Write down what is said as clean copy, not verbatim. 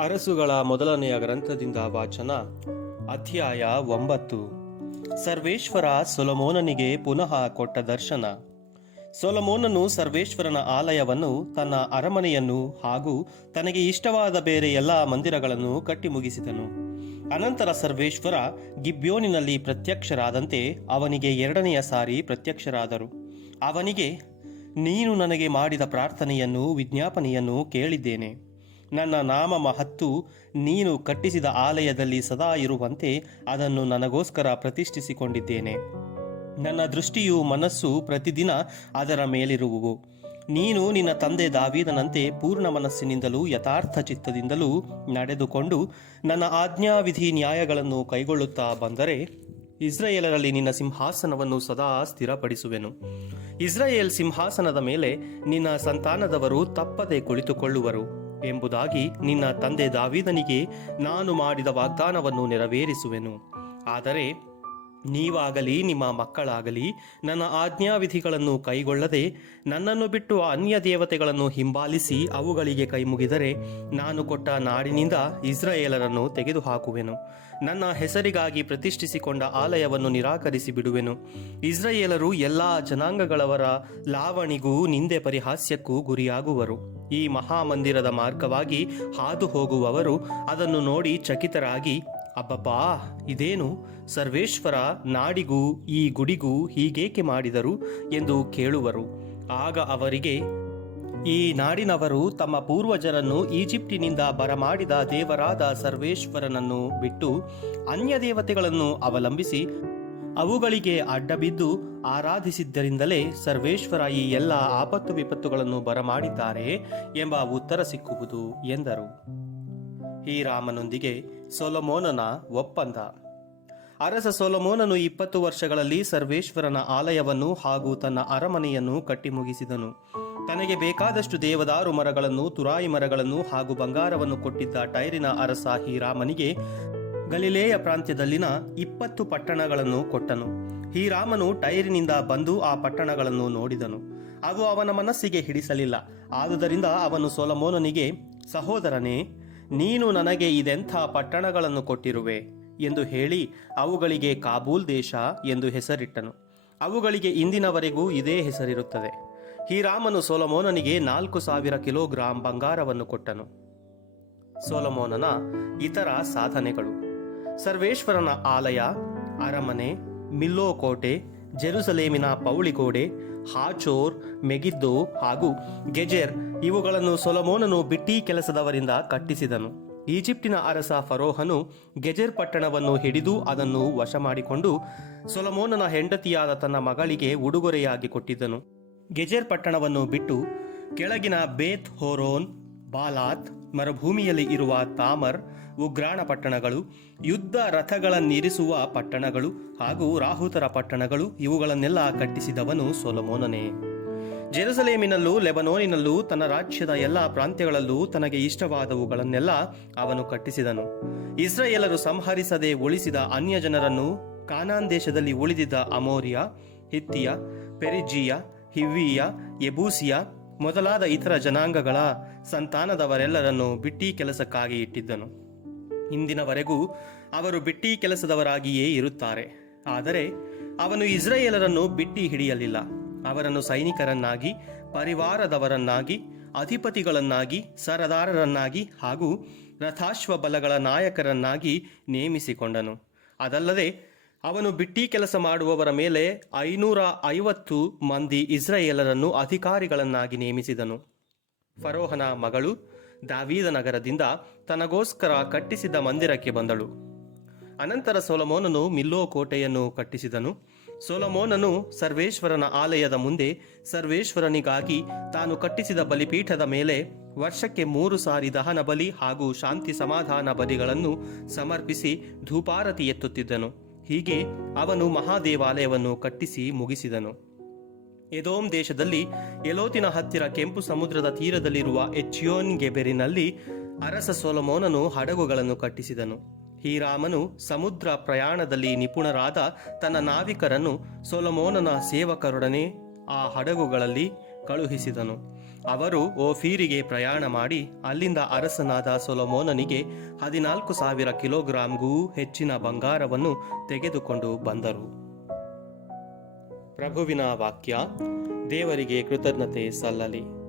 ಅರಸುಗಳ ಮೊದಲನೆಯ ಗ್ರಂಥದಿಂದ ವಾಚನ. ಅಧ್ಯಾಯ 9. ಸರ್ವೇಶ್ವರ ಸೊಲೊಮೋನನಿಗೆ ಪುನಃ ಕೊಟ್ಟ ದರ್ಶನ. ಸೊಲೊಮೋನನು ಸರ್ವೇಶ್ವರನ ಆಲಯವನ್ನು, ತನ್ನ ಅರಮನೆಯನ್ನು ಹಾಗೂ ತನಗೆ ಇಷ್ಟವಾದ ಬೇರೆ ಎಲ್ಲ ಮಂದಿರಗಳನ್ನು ಕಟ್ಟಿ ಮುಗಿಸಿದನು. ಅನಂತರ ಸರ್ವೇಶ್ವರ ಗಿಬ್ಯೋನಿನಲ್ಲಿ ಪ್ರತ್ಯಕ್ಷರಾದಂತೆ ಅವನಿಗೆ ಎರಡನೆಯ ಸಾರಿ ಪ್ರತ್ಯಕ್ಷರಾದರು. ಅವನಿಗೆ, ನೀನು ನನಗೆ ಮಾಡಿದ ಪ್ರಾರ್ಥನೆಯನ್ನು, ವಿಜ್ಞಾಪನೆಯನ್ನು ಕೇಳಿದ್ದೇನೆ. ನನ್ನ ನಾಮ ಮಹತ್ತು ನೀನು ಕಟ್ಟಿಸಿದ ಆಲಯದಲ್ಲಿ ಸದಾ ಇರುವಂತೆ ಅದನ್ನು ನನಗೋಸ್ಕರ ಪ್ರತಿಷ್ಠಿಸಿಕೊಂಡಿದ್ದೇನೆ. ನನ್ನ ದೃಷ್ಟಿಯು ಮನಸ್ಸು ಪ್ರತಿದಿನ ಅದರ ಮೇಲಿರುವುವು. ನೀನು ನಿನ್ನ ತಂದೆ ದಾವೀದನಂತೆ ಪೂರ್ಣ ಮನಸ್ಸಿನಿಂದಲೂ ಯಥಾರ್ಥ ಚಿತ್ತದಿಂದಲೂ ನಡೆದುಕೊಂಡು ನನ್ನ ಆಜ್ಞಾವಿಧಿ ನ್ಯಾಯಗಳನ್ನು ಕೈಗೊಳ್ಳುತ್ತಾ ಬಂದರೆ ಇಸ್ರಾಯೇಲರಲ್ಲಿ ನಿನ್ನ ಸಿಂಹಾಸನವನ್ನು ಸದಾ ಸ್ಥಿರಪಡಿಸುವೆನು. ಇಸ್ರಾಯೇಲ್ ಸಿಂಹಾಸನದ ಮೇಲೆ ನಿನ್ನ ಸಂತಾನದವರು ತಪ್ಪದೆ ಕುಳಿತುಕೊಳ್ಳುವರು ಎಂಬುದಾಗಿ ನಿನ್ನ ತಂದೆ ದಾವೀದನಿಗೆ ನಾನು ಮಾಡಿದ ವಾಗ್ದಾನವನ್ನು ನೆರವೇರಿಸುವೆನು. ಆದರೆ ನೀವಾಗಲಿ ನಿಮ್ಮ ಮಕ್ಕಳಾಗಲಿ ನನ್ನ ಆಜ್ಞಾವಿಧಿಗಳನ್ನು ಕೈಗೊಳ್ಳದೆ ನನ್ನನ್ನು ಬಿಟ್ಟು ಅನ್ಯ ದೇವತೆಗಳನ್ನು ಹಿಂಬಾಲಿಸಿ ಅವುಗಳಿಗೆ ಕೈಮುಗಿದರೆ ನಾನು ಕೊಟ್ಟ ನಾಡಿನಿಂದ ಇಸ್ರಾಯೇಲರನ್ನು ತೆಗೆದುಹಾಕುವೆನು. ನನ್ನ ಹೆಸರಿಗಾಗಿ ಪ್ರತಿಷ್ಠಿಸಿಕೊಂಡ ಆಲಯವನ್ನು ನಿರಾಕರಿಸಿ ಬಿಡುವೆನು. ಇಸ್ರಾಯೇಲರು ಎಲ್ಲ ಜನಾಂಗಗಳವರ ಲಾವಣಿಗೂ ನಿಂದೆ ಪರಿಹಾಸ್ಯಕ್ಕೂ ಗುರಿಯಾಗುವರು. ಈ ಮಹಾಮಂದಿರದ ಮಾರ್ಗವಾಗಿ ಹಾದು ಹೋಗುವವರು ಅದನ್ನು ನೋಡಿ ಚಕಿತರಾಗಿ, ಅಬ್ಬಬ್ಬಾ, ಇದೇನು ಸರ್ವೇಶ್ವರ ನಾಡಿಗೂ ಈ ಗುಡಿಗೂ ಹೀಗೇಕೆ ಮಾಡಿದರು ಎಂದು ಕೇಳುವರು. ಆಗ ಅವರಿಗೆ, ಈ ನಾಡಿನವರು ತಮ್ಮ ಪೂರ್ವಜರನ್ನು ಈಜಿಪ್ಟಿನಿಂದ ಬರಮಾಡಿದ ದೇವರಾದ ಸರ್ವೇಶ್ವರನನ್ನು ಬಿಟ್ಟು ಅನ್ಯ ದೇವತೆಗಳನ್ನು ಅವಲಂಬಿಸಿ ಅವುಗಳಿಗೆ ಅಡ್ಡಬಿದ್ದು ಆರಾಧಿಸಿದ್ದರಿಂದಲೇ ಸರ್ವೇಶ್ವರ ಈ ಎಲ್ಲ ಆಪತ್ತು ವಿಪತ್ತುಗಳನ್ನು ಬರಮಾಡಿದ್ದಾರೆ ಎಂಬ ಉತ್ತರ ಸಿಕ್ಕುವುದು ಎಂದರು. ಹೀರಾಮನೊಂದಿಗೆ ಸೊಲೊಮೋನನ ಒಪ್ಪಂದ. ಅರಸ ಸೊಲೊಮೋನನು 20 ವರ್ಷಗಳಲ್ಲಿ ಸರ್ವೇಶ್ವರನ ಆಲಯವನ್ನು ಹಾಗೂ ತನ್ನ ಅರಮನೆಯನ್ನು ಕಟ್ಟಿ ಮುಗಿಸಿದನು. ತನಗೆ ಬೇಕಾದಷ್ಟು ದೇವದಾರು ಮರಗಳನ್ನು, ತುರಾಯಿ ಮರಗಳನ್ನು ಹಾಗೂ ಬಂಗಾರವನ್ನು ಕೊಟ್ಟಿದ್ದ ಟೈರಿನ ಅರಸ ಹೀರಾಮನಿಗೆ ಗಲಿಲೇಯ ಪ್ರಾಂತ್ಯದಲ್ಲಿನ 20 ಪಟ್ಟಣಗಳನ್ನು ಕೊಟ್ಟನು. ಹೀರಾಮನು ಟೈರಿನಿಂದ ಬಂದು ಆ ಪಟ್ಟಣಗಳನ್ನು ನೋಡಿದನು. ಅವು ಅವನ ಮನಸ್ಸಿಗೆ ಹಿಡಿಸಲಿಲ್ಲ. ಆದುದರಿಂದ ಅವನು ಸೊಲೊಮೋನನಿಗೆ, ಸಹೋದರನೇ, ನೀನು ನನಗೆ ಇದೆಂಥ ಪಟ್ಟಣಗಳನ್ನು ಕೊಟ್ಟಿರುವೆ ಎಂದು ಹೇಳಿ ಅವುಗಳಿಗೆ ಕಾಬೂಲ್ ದೇಶ ಎಂದು ಹೆಸರಿಟ್ಟನು. ಅವುಗಳಿಗೆ ಇಂದಿನವರೆಗೂ ಇದೇ ಹೆಸರಿರುತ್ತದೆ. ಹೀರಾಮನು ಸೊಲೊಮೋನನಿಗೆ 4,000 ಕಿಲೋಗ್ರಾಂ ಬಂಗಾರವನ್ನು ಕೊಟ್ಟನು. ಸೊಲೊಮೋನನ ಇತರ ಸಾಧನೆಗಳು. ಸರ್ವೇಶ್ವರನ ಆಲಯ, ಅರಮನೆ, ಮಿಲ್ಲೋ ಕೋಟೆ, ಜೆರುಸಲೇಮಿನ ಪೌಳಿಗೋಡೆ, ಹಾಚೋರ್, ಮೆಗಿದ್ದೋ ಹಾಗೂ ಗೆಜೆರ್ ಇವುಗಳನ್ನು ಸೊಲೊಮೋನನು ಬಿಟ್ಟಿ ಕೆಲಸದವರಿಂದ ಕಟ್ಟಿಸಿದನು. ಈಜಿಪ್ಟಿನ ಅರಸ ಫರೋಹನು ಗೆಜೆರ್ ಪಟ್ಟಣವನ್ನು ಹಿಡಿದು ಅದನ್ನು ವಶ ಮಾಡಿಕೊಂಡು ಸೊಲೊಮೋನನ ಹೆಂಡತಿಯಾದ ತನ್ನ ಮಗಳಿಗೆ ಉಡುಗೊರೆಯಾಗಿ ಕೊಟ್ಟಿದ್ದನು. ಗೆಜೆರ್ ಪಟ್ಟಣವನ್ನು ಬಿಟ್ಟು ಕೆಳಗಿನ ಬೇತ್ ಹೋರೋನ್, ಬಾಲಾತ್, ಮರುಭೂಮಿಯಲ್ಲಿ ಇರುವ ತಾಮರ್, ಉಗ್ರಾಣ ಪಟ್ಟಣಗಳು, ಯುದ್ಧ ರಥಗಳನ್ನಿರಿಸುವ ಪಟ್ಟಣಗಳು ಹಾಗೂ ರಾಹುತರ ಪಟ್ಟಣಗಳು ಇವುಗಳನ್ನೆಲ್ಲ ಕಟ್ಟಿಸಿದವನು ಸೊಲೊಮೋನನೇ. ಜೆರುಸಲೇಮಿನಲ್ಲೂ ಲೆಬನೋನಿನಲ್ಲೂ ತನ್ನ ರಾಜ್ಯದ ಎಲ್ಲ ಪ್ರಾಂತ್ಯಗಳಲ್ಲೂ ತನಗೆ ಇಷ್ಟವಾದವುಗಳನ್ನೆಲ್ಲ ಅವನು ಕಟ್ಟಿಸಿದನು. ಇಸ್ರಾಯೇಲರು ಸಂಹರಿಸದೆ ಉಳಿಸಿದ ಅನ್ಯ ಜನರನ್ನು, ಕಾನಾನ್ ದೇಶದಲ್ಲಿ ಉಳಿದಿದ್ದ ಅಮೋರಿಯ, ಹಿತ್ತಿಯ, ಪೆರಿಜೀಯ, ಹಿವ್ವಿಯ, ಯೆಬೂಸಿಯ ಮೊದಲಾದ ಇತರ ಜನಾಂಗಗಳ ಸಂತಾನದವರೆಲ್ಲರನ್ನು ಬಿಟ್ಟಿ ಕೆಲಸಕ್ಕಾಗಿ ಇಟ್ಟಿದ್ದನು. ಇಂದಿನವರೆಗೂ ಅವರು ಬಿಟ್ಟಿ ಕೆಲಸದವರಾಗಿಯೇ ಇರುತ್ತಾರೆ. ಆದರೆ ಅವನು ಇಸ್ರಾಯೇಲರನ್ನು ಬಿಟ್ಟಿ ಹಿಡಿಯಲಿಲ್ಲ. ಅವರನ್ನು ಸೈನಿಕರನ್ನಾಗಿ, ಪರಿವಾರದವರನ್ನಾಗಿ, ಅಧಿಪತಿಗಳನ್ನಾಗಿ, ಸರದಾರರನ್ನಾಗಿ ಹಾಗೂ ರಥಾಶ್ವ ಬಲಗಳ ನಾಯಕರನ್ನಾಗಿ ನೇಮಿಸಿಕೊಂಡನು. ಅದಲ್ಲದೆ ಅವನು ಬಿಟ್ಟಿ ಕೆಲಸ ಮಾಡುವವರ ಮೇಲೆ 550 ಮಂದಿ ಇಸ್ರಾಯೇಲರನ್ನು ಅಧಿಕಾರಿಗಳನ್ನಾಗಿ ನೇಮಿಸಿದನು. ಫರೋಹನ ಮಗಳು ದಾವೀದನಗರದಿಂದ ತನಗೋಸ್ಕರ ಕಟ್ಟಿಸಿದ ಮಂದಿರಕ್ಕೆ ಬಂದಳು. ಅನಂತರ ಸೊಲೊಮೋನನು ಮಿಲ್ಲೋ ಕೋಟೆಯನ್ನು ಕಟ್ಟಿಸಿದನು. ಸೊಲೊಮೋನನು ಸರ್ವೇಶ್ವರನ ಆಲಯದ ಮುಂದೆ ಸರ್ವೇಶ್ವರನಿಗಾಗಿ ತಾನು ಕಟ್ಟಿಸಿದ ಬಲಿಪೀಠದ ಮೇಲೆ ವರ್ಷಕ್ಕೆ 3 ಸಾರಿ ದಹನ ಬಲಿ ಹಾಗೂ ಶಾಂತಿ ಸಮಾಧಾನ ಬಲಿಗಳನ್ನು ಸಮರ್ಪಿಸಿ ಧೂಪಾರತಿ ಎತ್ತುತ್ತಿದ್ದನು. ಹೀಗೆ ಅವನು ಮಹಾದೇವಾಲಯವನ್ನು ಕಟ್ಟಿಸಿ ಮುಗಿಸಿದನು. ಎದೋಮ್ ದೇಶದಲ್ಲಿ ಎಲೋತಿನ ಹತ್ತಿರ ಕೆಂಪು ಸಮುದ್ರದ ತೀರದಲ್ಲಿರುವ ಎಚ್ಯೋನ್ ಗೆಬೆರಿನಲ್ಲಿ ಅರಸ ಸೊಲೊಮೋನನು ಹಡಗುಗಳನ್ನು ಕಟ್ಟಿಸಿದನು. ಹೀರಾಮನು ಸಮುದ್ರ ಪ್ರಯಾಣದಲ್ಲಿ ನಿಪುಣರಾದ ತನ್ನ ನಾವಿಕರನ್ನು ಸೊಲೊಮೋನನ ಸೇವಕರೊಡನೆ ಆ ಹಡಗುಗಳಲ್ಲಿ ಕಳುಹಿಸಿದನು. ಅವರು ಓಫೀರಿಗೆ ಪ್ರಯಾಣ ಮಾಡಿ ಅಲ್ಲಿಂದ ಅರಸನಾದ ಸೊಲೊಮೋನನಿಗೆ 14,000 ಕಿಲೋಗ್ರಾಂಗೂ ಹೆಚ್ಚಿನ ಬಂಗಾರವನ್ನು ತೆಗೆದುಕೊಂಡು ಬಂದರು. ಪ್ರಭುವಿನ ವಾಕ್ಯ. ದೇವರಿಗೆ ಕೃತಜ್ಞತೆ ಸಲ್ಲಲಿ.